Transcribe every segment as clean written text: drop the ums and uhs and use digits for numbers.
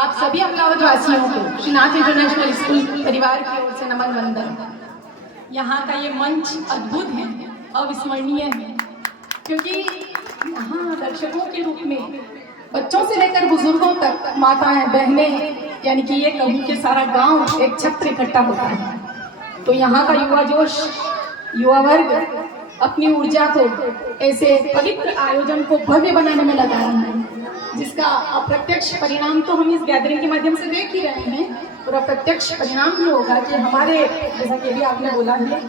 आप सभी अमलावत वासियों को श्रीनाथ इंटरनेशनल स्कूल परिवार की ओर से नमन वंदन। यहाँ का ये मंच अद्भुत है, अविस्मरणीय है, क्योंकि यहाँ दर्शकों के रूप में बच्चों से लेकर बुजुर्गों तक, माताएं, बहनें, यानी कि ये कहूँ कि सारा गांव एक छत पर इकट्ठा होता है। तो यहाँ का युवा जोश, युवा वर्ग अपनी ऊर्जा को ऐसे पवित्र आयोजन को भव्य बनाने में लगा रहा है, जिसका अप्रत्यक्ष परिणाम तो हम इस गैदरिंग के माध्यम से देख ही रहे हैं। और अप्रत्यक्ष परिणाम ये होगा कि हमारे, जैसा कि अभी आपने बोला है,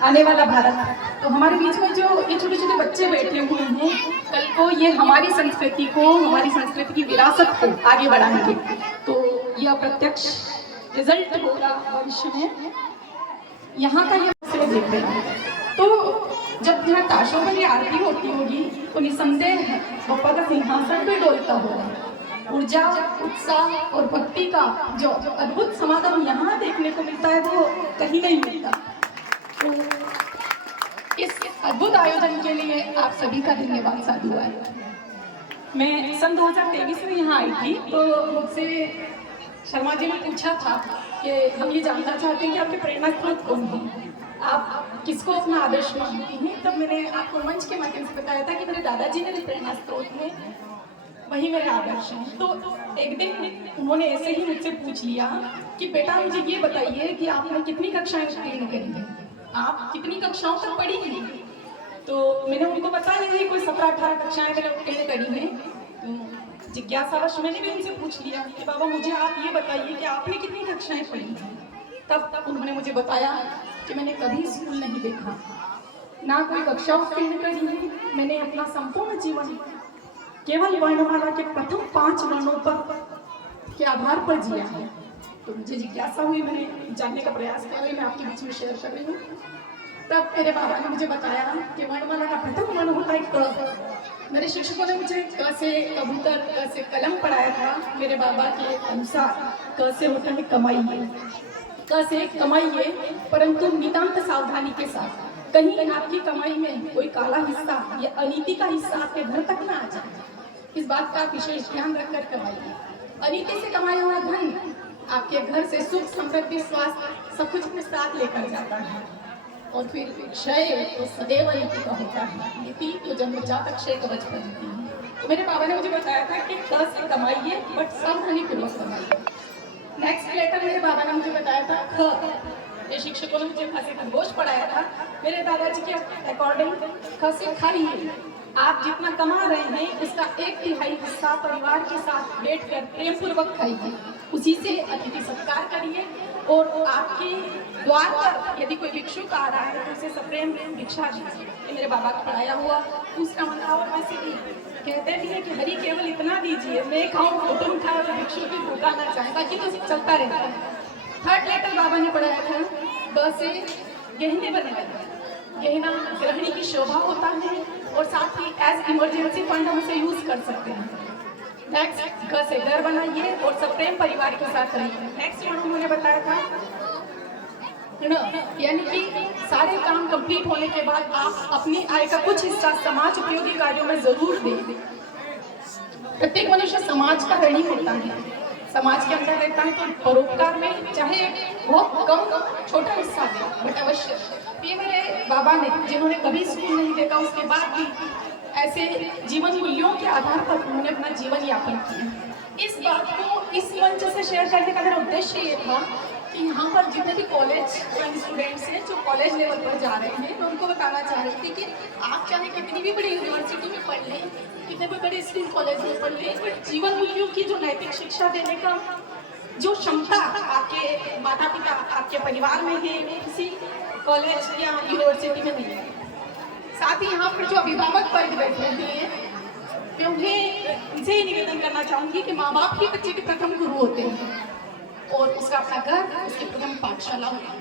आने वाला भारत, तो हमारे बीच में जो ये छोटे छोटे बच्चे बैठे हुए हैं, कल को ये हमारी संस्कृति को, हमारी संस्कृति की विरासत को आगे बढ़ाएंगे। तो यह अप्रत्यक्ष रिजल्ट होगा भविष्य में। यहाँ का ये देख रहे हैं, तो जब यहाँ ताशों पर आरती होती होगी तो निसंदेह बप्पा का सिंहासन भी डोलता होगा। ऊर्जा, उत्साह और भक्ति का जो अद्भुत समागम यहाँ देखने को मिलता है वो कहीं नहीं मिलता। तो इस अद्भुत आयोजन के लिए आप सभी का धन्यवाद साधुवाद। मैं सन 2023 में यहाँ आई थी, तो मुझसे शर्मा जी ने पूछा था कि हम ये जानना चाहते हैं कि आपके प्रेरणा स्रोत कौन है, आप किसको अपना आदर्श मानती हैं। तब मैंने आपको मंच के माध्यम से बताया था कि मेरे दादाजी मेरे प्रेरणा स्रोत में, वही मेरे आदर्श हैं। तो एक दिन उन्होंने ऐसे ही मुझसे पूछ लिया कि बेटा मुझे ये बताइए कि आपने कितनी कक्षाएं उत्तीर्ण करी हैं, आप कितनी कक्षाओं तक पढ़ी हैं। तो मैंने उनको बताया कि कोई 17-18 कक्षाएं मैंने उत्तीर्ण करी हैं। तो जिज्ञासावश मैंने भी उनसे पूछ लिया कि बाबा मुझे आप ये बताइए कि आपने कितनी कक्षाएं पढ़ी हैं। तब उन्होंने मुझे बताया कि मैंने कभी स्कूल नहीं देखा, ना कोई कक्षा उत्तीर्ण करी है। मैंने अपना संपूर्ण जीवन केवल वर्णमाला के प्रथम 5 वर्णों पर के आधार पर जिया है। तो मुझे जिज्ञासा हुई, मैंने जानने का प्रयास किया, मैं आपके बीच में शेयर कर रही हूँ। तब मेरे बाबा ने मुझे बताया कि वर्णमाला का प्रथम वर्ण होता है क। मेरे शिक्षकों ने मुझे क से कबूतर, क से कलम पढ़ाया था। मेरे बाबा के अनुसार क से होता है कमाइए, क से कमाइए, परंतु नितांत सावधानी के साथ। कहीं आपकी कमाई में कोई काला हिस्सा या अनीति का हिस्सा आपके घर तक ना आ जाए, इस बात का विशेष ध्यान रखकर कमाइए। अनीति से कमाया हुआ धन आपके घर से सुख, समृद्धि, स्वास्थ्य सब कुछ अपने साथ लेकर जाता है। और फिर क्षय तो सदैव अनीति का होता है, नीति तो जन्मजात क्षय कवच बनती है। तो मेरे बाबा ने मुझे बताया था कि क से कमाइए, बट सावधानी पूर्वक कमाइए। नेक्स्ट लेटर मेरे बाबा ने मुझे बताया था ख। ये शिक्षकों ने मुझे ख से खरगोश पढ़ाया था। मेरे दादाजी के अकॉर्डिंग ख से खाइए। आप जितना कमा रहे हैं उसका 1/3 हिस्सा परिवार के साथ बैठकर प्रेम पूर्वक खाइए, उसी से अतिथि सत्कार करिए। और आपके द्वार पर यदि कोई भिक्षुक आ रहा है तो उसे सप्रेम भिक्षा दीजिए। ये मेरे बाबा का पढ़ाया हुआ दूसरा मंत्र। और वैसे भी कहते भी है कि हरि केवल इतना दीजिए, मैं खाऊं कुटुंब खाए और भिक्षुक भी भूखा ना चाहे, बाकी तो चलता रहता है। थर्ड लेटर बाबा ने पढ़ाया था ग से गहने बनाए। गहना गृहिणी की शोभा होता है और साथ ही एज इमरजेंसी फंड हम उसे यूज कर सकते हैं। नेक्स्ट घर से घर बनाइए और सप्रेम परिवार के साथ रहिए। नेक्स्ट उन्होंने बताया था यानी कि सारे काम कंप्लीट होने के बाद आप अपनी आय का कुछ हिस्सा समाज उपयोगी कार्यों में जरूर दें। प्रत्येक मनुष्य समाज का ऋणी होता है, समाज के अंदर रहता है, तो परोपकार में चाहे बहुत कम छोटा हिस्सा दे, बट अवश्य। ये मेरे बाबा ने, जिन्होंने कभी स्कूल नहीं देखा, उसके बाद भी ऐसे जीवन मूल्यों के आधार पर उन्होंने अपना जीवन यापन किया। इस बात को इस मंच से शेयर करने का मेरा उद्देश्य ये था कि यहाँ पर जितने भी कॉलेज स्टूडेंट्स हैं जो कॉलेज लेवल पर जा रहे हैं, मैं उनको बताना चाह रही थी कि आप चाहे कितनी भी बड़ी यूनिवर्सिटी में पढ़ लें, कितने भी बड़े स्कूल कॉलेज में पढ़ लें, बट जीवन मूल्यों की जो नैतिक शिक्षा देने का जो क्षमता आपके माता पिता, आपके परिवार में है, किसी कॉलेज या यूनिवर्सिटी में नहीं है। साथ ही यहाँ पर जो अभिभावक वर्ग बैठे हैं, मैं उन्हें इनसे निवेदन करना चाहूँगी कि माँ बाप ही बच्चे के प्रथम गुरु होते हैं और उसका अपना घर उसकी प्रथम पाठशाला होती है।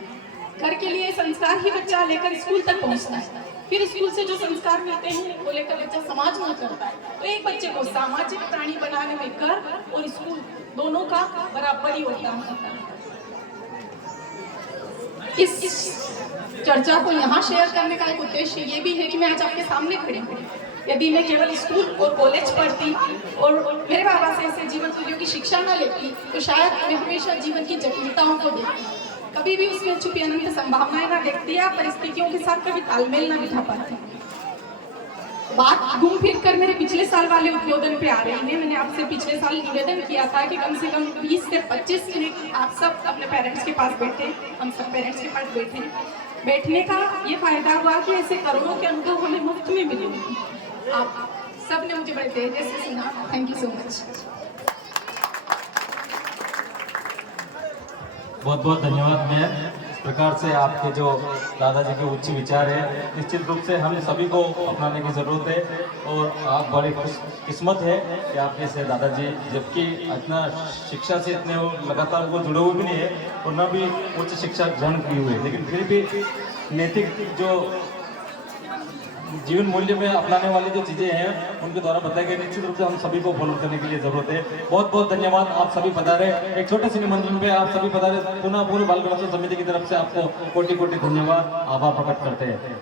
घर के लिए संस्कार ही बच्चा लेकर स्कूल तक पहुँचता है, फिर स्कूल से जो संस्कार मिलते हैं वो लेकर बच्चा समाज में करता है। तो एक बच्चे को सामाजिक प्राणी बनाने में घर और स्कूल दोनों का बराबर ही योगदान होता है। इस चर्चा को यहाँ शेयर करने का एक उद्देश्य ये भी है कि मैं आज आपके सामने खड़ी हूँ यदि मैं केवल स्कूल और कॉलेज पढ़ती और मेरे बाबा से ऐसे जीवन मूल्यों की शिक्षा न लेती तो शायद मैं हमेशा जीवन की जटिलताओं को देखती, कभी भी उसमें छुपी अनंत संभावनाएं ना देखती या परिस्थितियों के साथ कभी तालमेल ना बिठा पाती। बात घूम फिर कर मेरे पिछले साल वाले उद्बोधन पे आ रही है। मैंने आपसे पिछले साल निवेदन किया था कि कम से कम 20 से 25 मिनट आप सब अपने पेरेंट्स के पास बैठे, हम सब पेरेंट्स के पास बैठे। बैठने का ये फायदा हुआ कि ऐसे करोड़ों के अनुभव हमें मुफ्त में मिले। आप सब ने मुझे बड़े धैर्य से सुना। Thank you so much. बहुत बहुत धन्यवाद मैम। इस प्रकार से आपके जो दादाजी के उच्च विचार है निश्चित रूप से हम सभी को अपनाने की ज़रूरत है और आप बड़ी किस्मत है कि आपके से दादाजी, जबकि इतना शिक्षा से इतने लगातार वो जुड़े हुए भी नहीं है और न भी उच्च शिक्षा ग्रहण किए हुए, लेकिन फिर भी नैतिक जो जीवन मूल्य में अपनाने वाली जो चीज़ें हैं उनके द्वारा बताए गए निश्चित रूप से हम सभी को फॉलो करने के लिए जरूरत है। बहुत बहुत धन्यवाद। आप सभी पधारे, एक छोटे से निमंत्रण पे आप सभी पधारे। पुनः पूरे बाल गणेश समिति की तरफ से आपको कोटि कोटि धन्यवाद, आभार प्रकट करते हैं।